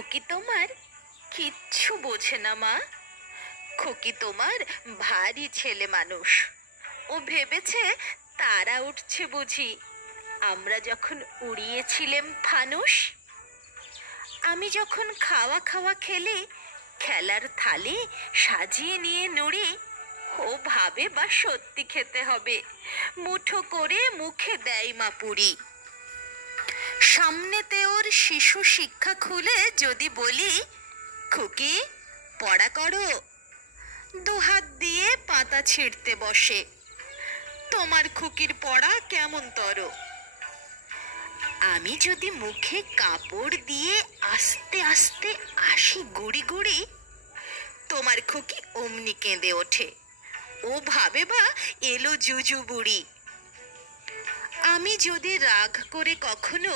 খুকি তোমার কিচ্ছু বোঝে না মা। খুকি তোমার ভারী ছেলে মানুষ। ও ভেবেছে তারা উঠছে বুঝি আমরা যখন উড়িয়েছিলেম ফানুস। আমি যখন খাওয়া খাওয়া খেলে খেলার থালি সাজিয়ে নিয়ে নুড়ি, ও ভাবে বা সত্যি খেতে হবে, মুঠো করে মুখে দেয় মা পুরি। সামনেতে ওর শিশু শিক্ষা খুলে যদি বলি, খুকি পড়া করো, দুহাত দিয়ে পাতা ছিঁড়তে বসে। তোমার খুকির পড়া কেমন তর? আমি যদি মুখে কাপড় দিয়ে আস্তে আস্তে আসি গুড়ি গুড়ি, তোমার খুকি অমনি কেঁদে ওঠে। ও ভাবে বা এলো জুজু বুড়ি। আমি যদি রাগ করে কখনো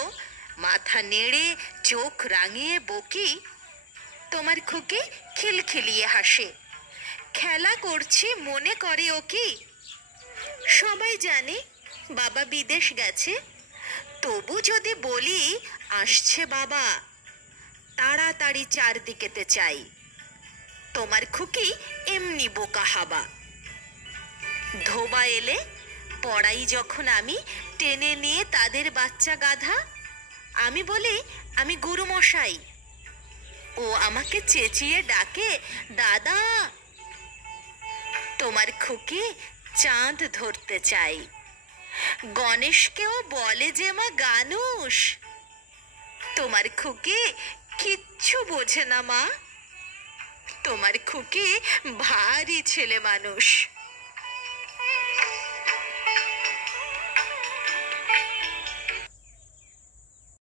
মাথা নেড়ে চোখ রাঙিয়ে বকি, তোমার খুকি খিলখিলিয়ে হাসে। খেলা করছি মনে করে ও কি? সবাই জানে বাবা বিদেশ গেছে, তবু যদি বলি আসছে বাবা, তাড়াতাড়ি চারদিকেতে চাই। তোমার খুকি এমনি বোকা হাবা। ধোবা এলে পড়াই যখন আমি টেনে নিয়ে তাদের বাচ্চা গাধা, আমি বলি আমি গুরু মশাই। ও আমাকে চেঁচিয়ে ডাকে দাদা। তোমার খুকি চাঁদ ধরতে চাই, গণেশকেও বলে যে মা গানুষ। তোমার খুকি কিচ্ছু বোঝে না মা। তোমার খুকি ভারী ছেলে মানুষ।